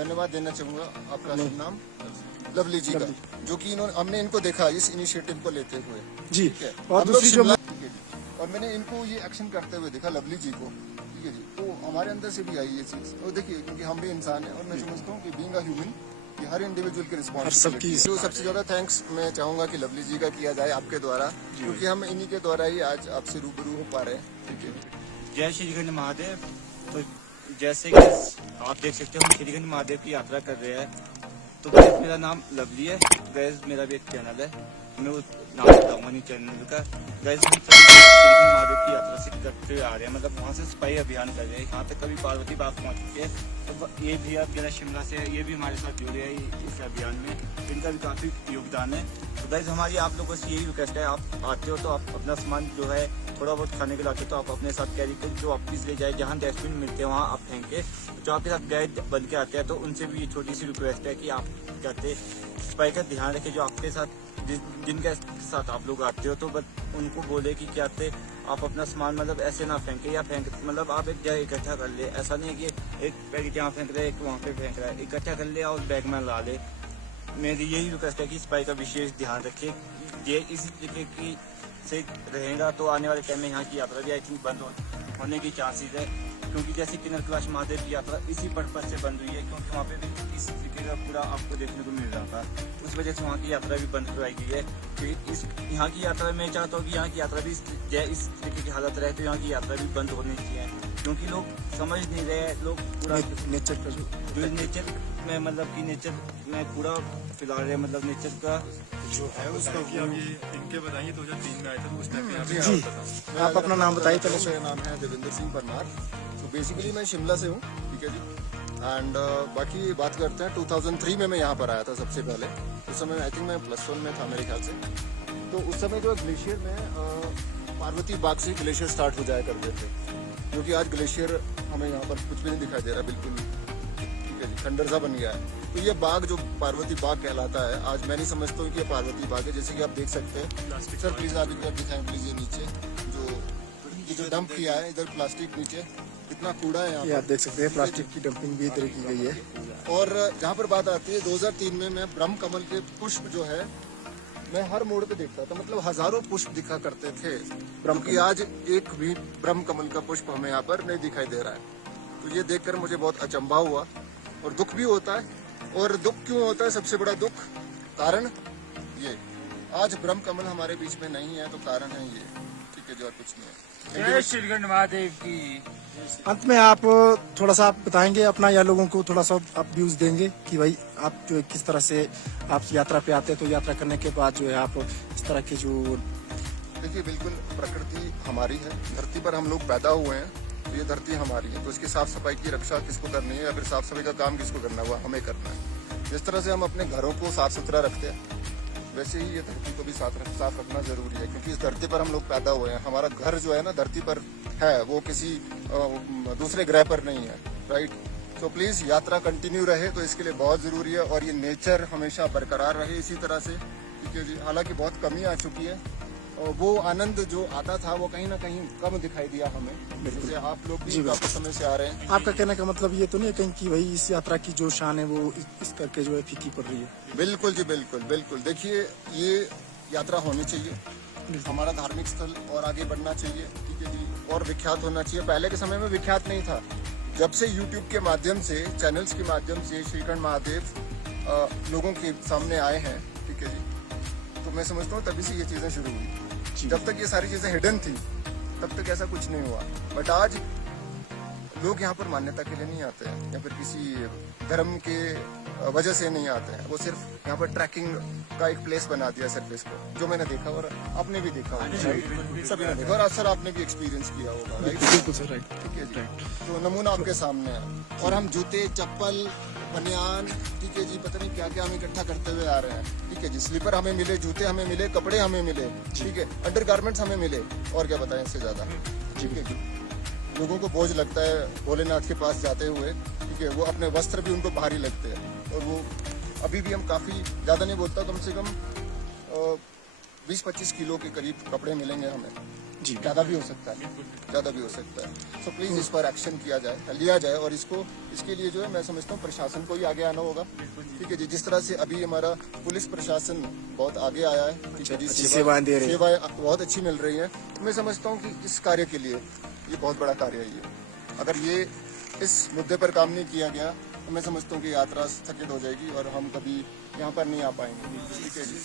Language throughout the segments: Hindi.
धन्यवाद देना चाहूँगा आपका शुभ नाम लवली जी का, जो कि हमने इनको देखा इस इनिशिएटिव को लेते हुए जी। ठीक है। और दूसरी जो और मैंने इनको ये एक्शन करते हुए देखा लवली जी को, ठीक है जी। तो हमारे अंदर से भी आई ये चीज। और देखिए क्योंकि हम भी इंसान हैं और मैं समझता हूँ कि बीइंग अ ह्यूमन ये हर इंडिविजुअल की रिस्पॉन्सिबिलिटी है। तो सबसे ज्यादा थैंक्स मैं चाहूंगा कि लवली जी का किया जाए आपके द्वारा, क्योंकि हम इन्हीं के द्वारा ही आज आपसे रूबरू हो पा रहे हैं। ठीक है। जय श्री गणेश महादेव। तो जैसे कि आप देख सकते हो हम श्री गणेश महादेव की यात्रा कर रहे हैं। तो गैस मेरा नाम लवली है, गैस मेरा भी एक चैनल है, मैं उस नाम बताऊंगा नहीं चैनल का। गैस हम सभी श्री गणेश महादेव की यात्रा से करते हुए आ रहे हैं, मतलब वहाँ से सफाई अभियान कर रहे हैं। यहाँ तक कभी पार्वती बाग पहुँच चुके हैं। तो ये भी मेरा शिमला से ये भी हमारे साथ जुड़े हैं इस अभियान में, इनका भी काफी योगदान है। तो गैस हमारी आप लोगों से यही रिक्वेस्ट है, आप आते हो तो आप अपना सामान जो है थोड़ा बहुत खाने के लाते तो आप अपने साथ कैरी कर, जो वापस ले जाए, जहाँ डस्टबिन मिलते हैं वहाँ आप फेंके। जो आपके साथ गाइड बन के आते हैं तो उनसे भी छोटी सी रिक्वेस्ट है कि आप कहते सफाई का ध्यान रखें। जो आपके साथ जिनके साथ आप लोग आते हो तो उनको बोले कि क्या आप अपना सामान मतलब ऐसे ना फेंके या फेंक मतलब आप एक जगह इकट्ठा कर ले। ऐसा नहीं है कि एक पैकेट यहाँ फेंक रहे एक वहाँ पे फेंक रहा है, इकट्ठा कर ले और बैग में ला ले। मेरी यही रिक्वेस्ट है कि सफाई का विशेष ध्यान रखें। ये इसी तरीके की से रहेगा तो आने वाले टाइम में यहाँ की यात्रा भी आई थिंक बंद होने की चांसेस है, क्योंकि जैसे किन्नर कैलाश महादेव की यात्रा इसी पर्पज से बंद हुई है, क्योंकि वहाँ पे भी इस तरीके का पूरा आपको देखने को मिल रहा था। उस वजह से वहाँ की यात्रा भी बंद करवाई गई है। तो इस यहाँ की यात्रा मैं चाहता हूँ कि यहाँ की यात्रा भी इस तरीके की हालत रहे तो यहाँ की यात्रा भी बंद होनी चाहिए, क्योंकि लोग समझ नहीं रहे। लोग पूरा नेचर का जो नेचर में मतलब कि नेचर में पूरा फिला रहे, मतलब नेचर का जो है उसका कि आप ये इनके बताइए 2003 में आए थे तो उस टाइम पे जी। होता था। आप अपना नाम बताइए पहले। मेरा नाम है देवेंद्र सिंह परमार। तो बेसिकली मैं शिमला से हूँ, ठीक है जी। एंड बाकी बात करते हैं 2003 में मैं यहाँ पर आया था सबसे पहले। उस समय आई थिंक मैं +1 में था मेरे ख्याल से। तो उस समय जो ग्लेशियर में पार्वती बाग से ग्लेशियर स्टार्ट हो जाया करते थे, क्योंकि आज ग्लेशियर हमें यहाँ पर कुछ भी नहीं दिखाई दे रहा बिल्कुल, ठीक है जी, खंडर सा बन गया है। तो ये बाग जो पार्वती बाग कहलाता है, आज मैं नहीं समझता हूँ कि ये पार्वती बाग है। जैसे कि आप देख सकते हैं, सर प्लीज आप इधर दिखाएं प्लीज। ये नीचे जो डंप किया है, इधर प्लास्टिक नीचे इतना कूड़ा है यहाँ ये आप देख सकते हैं, प्लास्टिक की डंपिंग भी इधर की गई है। और जहाँ पर बात आती है 2003 में मैं ब्रह्म कमल के पुष्प जो है मैं हर मोड़ पे देखता था, मतलब हजारों पुष्प दिखा करते थे, क्योंकि आज एक भी ब्रह्म कमल का पुष्प हमें यहाँ पर नहीं दिखाई दे रहा है। तो ये देखकर मुझे बहुत अचंभा हुआ और दुख भी होता है। और दुख क्यों होता है? सबसे बड़ा दुख कारण ये, आज ब्रह्म कमल हमारे बीच में नहीं है तो कारण है ये, ठीक है जी, और कुछ नहीं है। जय श्री गणेश महादेव की। अंत में आप थोड़ा सा आप बताएंगे अपना, या लोगों को थोड़ा सा आप व्यूज देंगे कि भाई आप जो किस तरह से आप यात्रा पे आते हैं, तो यात्रा करने के बाद जो है आप इस तरह की जो देखिए बिल्कुल प्रकृति हमारी है, धरती पर हम लोग पैदा हुए हैं, तो ये धरती हमारी है। तो इसकी साफ सफाई की रक्षा किसको करनी है या फिर साफ सफाई का काम किसको करना है? वो हमें करना है। जिस तरह से हम अपने घरों को साफ सुथरा रखते हैं, वैसे ही ये धरती को भी साफ रखना जरूरी है, क्योंकि इस धरती पर हम लोग पैदा हुए हैं। हमारा घर जो है ना धरती पर है, वो किसी दूसरे ग्रह पर नहीं है, राइट। तो प्लीज यात्रा कंटिन्यू रहे तो इसके लिए बहुत जरूरी है, और ये नेचर हमेशा बरकरार रहे इसी तरह से, ठीक है जी। हालांकि बहुत कमी आ चुकी है, और वो आनंद जो आता था वो कहीं ना कहीं कम दिखाई दिया हमें। जैसे आप लोग भी काफी समय से आ रहे हैं। आपका कहने का मतलब ये तो नहीं है कहीं कि भाई इस यात्रा की जो शान है वो इस करके जो है फीकी पड़ रही है? बिल्कुल जी, बिल्कुल बिल्कुल। देखिए ये यात्रा होनी चाहिए, हमारा धार्मिक स्थल और आगे बढ़ना चाहिए, ठीक है जी, और विख्यात होना चाहिए। पहले के समय में विख्यात नहीं था, जब से यूट्यूब के माध्यम से, चैनल्स के माध्यम से श्री गणेश महादेव लोगों के सामने आए हैं, ठीक है जी, तो मैं समझता हूँ तभी से ये चीजें शुरू हुई। जब तक ये सारी चीजें हिडन थी तब तक ऐसा कुछ नहीं हुआ, बट आज लोग यहाँ पर मान्यता के लिए नहीं आते हैं या फिर किसी धर्म के वजह से नहीं आते हैं। वो सिर्फ यहाँ पर ट्रैकिंग का एक प्लेस बना दिया सिर्फ इसको, जो मैंने देखा और आपने भी देखा होगा, सभी ने देखा, और सर आपने भी एक्सपीरियंस किया होगा, राइट? बिल्कुल सर, राइट, ठीक है जी। तो नमूना आपके सामने है, और हम जूते, चप्पल, बनियान, ठीक है जी, पता नहीं क्या क्या हम इकट्ठा करते हुए आ रहे हैं, ठीक है जी। स्लीपर हमें मिले, जूते हमें मिले, कपड़े हमें मिले, ठीक है, अंडरगारमेंट्स हमें मिले, और क्या बताएं इससे ज्यादा, ठीक है जी। लोगों को बोझ लगता है भोलेनाथ के पास जाते हुए, ठीक है, वो अपने वस्त्र भी उनको भारी लगते हैं, और वो अभी भी हम काफ़ी ज़्यादा नहीं बोलता, कम से कम 20-25 किलो के करीब कपड़े मिलेंगे हमें, जी। ज़्यादा भी हो सकता है, ज़्यादा भी हो सकता है। तो प्लीज़ इस पर एक्शन किया जाए, लिया जाए, और इसके लिए जो है मैं समझता हूँ प्रशासन को ही आगे आना होगा। ठीक है जी, जिस तरह से अभी हमारा पुलिस प्रशासन बहुत आगे आया है, ठीक है जी, अच्छी सेवाएं दे रहे हैं। सेवाएं बहुत अच्छी मिल रही हैं। मैं समझता हूँ कि इस कार्य के लिए ये बहुत बड़ा कार्य है। ये अगर ये इस मुद्दे पर काम नहीं किया गया तो मैं समझता हूँ कि यात्रा स्थगित हो जाएगी और हम कभी यहाँ पर नहीं आ पाएंगे। ठीक है जी,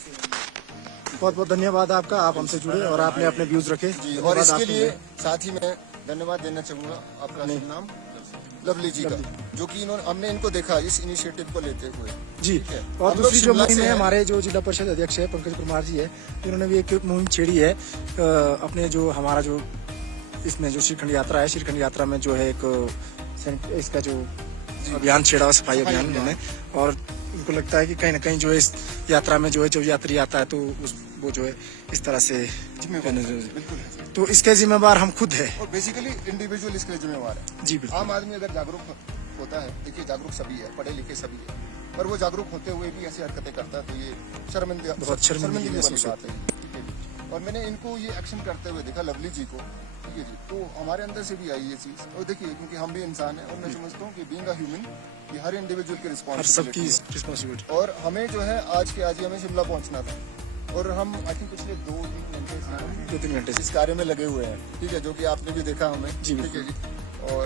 बहुत बहुत धन्यवाद आपका, आप हमसे जुड़े और आपने अपने व्यूज रखे जी। और धन्यवाद इसके आपको। लिए साथ ही मैं धन्यवाद देना चाहूँगा आपका शुभ नाम लवली जी का, जो कि हमने इनको देखा इस इनिशिएटिव को लेते हुए। जी। ठीक है। और हम लोग दूसरी जो शिमला मुहिम से है, हैं। हमारे जो जिला परिषद अध्यक्ष है पंकज कुमार जी है, इन्होंने भी एक मुहिम छेड़ी है अपने जो हमारा जो इसमें जो श्रीखंड यात्रा है, श्रीखंड यात्रा में जो है एक इसका जो अभियान छेड़ा, सफाई अभियान उन्होंने, और उनको लगता है कि कहीं ना कहीं जो है इस यात्रा में जो है जब यात्री आता है तो वो जो है इस तरह से बिल्कुल है। तो इसके जिम्मेवार हम खुद है। और बेसिकली इंडिविजुअल इसके लिए जिम्मेवार है। जी बिल्कुल। आम आदमी अगर जागरूक होता है, देखिए जागरूक सभी है, पढ़े लिखे सभी है, पर वो जागरूक होते हुए भी ऐसी हरकतें करता है तो ये बहुत शर्मिंदगी वाली महसूस बात है। ठीक है जी। और मैंने इनको ये एक्शन करते हुए देखा, लवली जी को, ठीक है जी, तो हमारे अंदर से भी आई ये चीज। और देखिए क्योंकि हम भी इंसान हैं और मैं समझता हूँ कि बीइंग अ ह्यूमन, ये हर इंडिविजुअल की हर सबकी रिस्पॉन्सिबिलिटी है। रिस्पॉन्सिबिलिटी। और हमें जो है आज के आज ही हमें शिमला पहुंचना था और हम आई थिंक पिछले 2-3 घंटे से हम 2-3 घंटे से इस कार्य में लगे हुए हैं। ठीक है, जो कि आपने भी देखा हमें। जी, ठीक है जी। और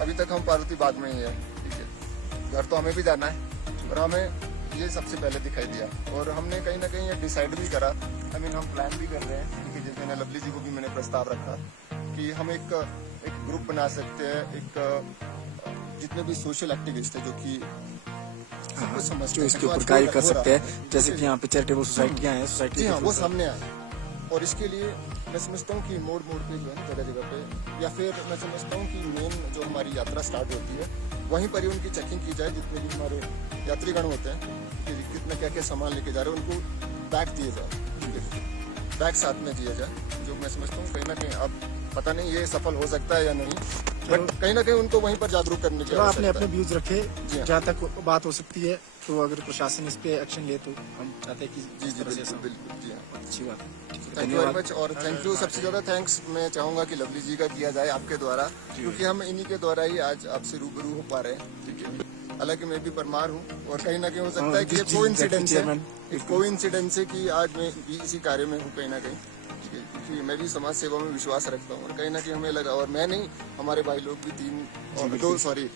अभी तक हम पार्वती बाग में ही है। ठीक है, घर तो हमें भी जाना है और हमें ये सबसे पहले दिखाई दिया और हमने कहीं ना कहीं ये डिसाइड भी करा, आई मीन हम प्लान भी कर रहे हैं। ठीक है, जैसे मैंने लवली जी को भी मैंने प्रस्ताव रखा कि हम एक ग्रुप बना सकते हैं, एक जितने भी सोशल एक्टिविस्ट है जो कि हाँ, समझते जो हैं, इसके जो ऊपर आज कार्य हो कर रहा सकते है। हैं, जैसे कि यहाँ पे चैरिटेबल सोसाइटियाँ हैं, सोसाइटी जी हाँ, के वो थ्रू सामने आए। और इसके लिए मैं समझता हूँ कि मोड़ मोड़ पे जो है जगह जगह पे, या फिर मैं समझता हूँ कि मेन जो हमारी यात्रा स्टार्ट होती है वहीं पर ही उनकी चेकिंग की जाए। जितने भी हमारे यात्रीगण होते हैं कि कितना क्या क्या सामान लेके जा रहे हैं, उनको बैग दिए जाए। ठीक है, बैग साथ में दिया जाए, जो मैं समझता हूँ कहीं ना कहीं अब पता नहीं ये सफल हो सकता है या नहीं, बट कहीं ना कहीं उनको वहीं पर जागरूक करने की चलो आपने आवश्यकता अपने है। व्यूज रखे, जी हाँ। जहाँ तक बात हो सकती है तो अगर प्रशासन इस पे एक्शन ले तो हम चाहते हैं कि जी इस जी तरह से ऐसा बिल्कुल हो। बिल्कुल, जी हाँ। अच्छी बात है। ठीक है, थैंक यू वेरी धन्यवाद। मच। और थैंक यू, सबसे ज्यादा थैंक्स मैं चाहूंगा कि लवली जी का किया जाए आपके द्वारा, क्योंकि हम इन्हीं के द्वारा ही आज आपसे रूबरू हो पा रहे हैं। ठीक है, हालांकि मैं भी परमार हूँ और कहीं ना कहीं हो सकता है कि ये जी, कोइंसिडेंस है, चेयरमैन। एक कोइंसिडेंस है कि आज मैं भी इसी कार्य में हूँ कहीं ना कहीं। ठीक है, क्योंकि मैं भी समाज सेवा में विश्वास रखता हूँ और कहीं ना कहीं हमें लगा, और मैं नहीं, हमारे भाई लोग भी 3 और 2 सॉरी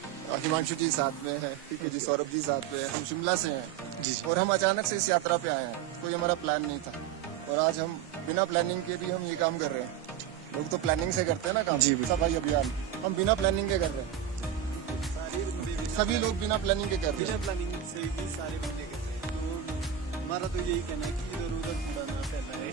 हिमांशु जी साथ में है। ठीक है जी, सौरभ जी साथ में है, हम शिमला से हैं जी। और हम अचानक से इस यात्रा पे आए हैं, कोई हमारा प्लान नहीं था और आज हम बिना प्लानिंग के भी हम ये काम कर रहे हैं। लोग तो प्लानिंग से करते हैं ना काम, जी, बिल्कुल। सफाई अभियान, हम बिना प्लानिंग के कर रहे हैं। सभी लोग बिना प्लानिंग के कर रहे बिना हैं। प्लानिंग से भी सारे बंदे करते हैं, तो हमारा तो यही कहना है कि इधर उधर कूड़ा ना फैलाए।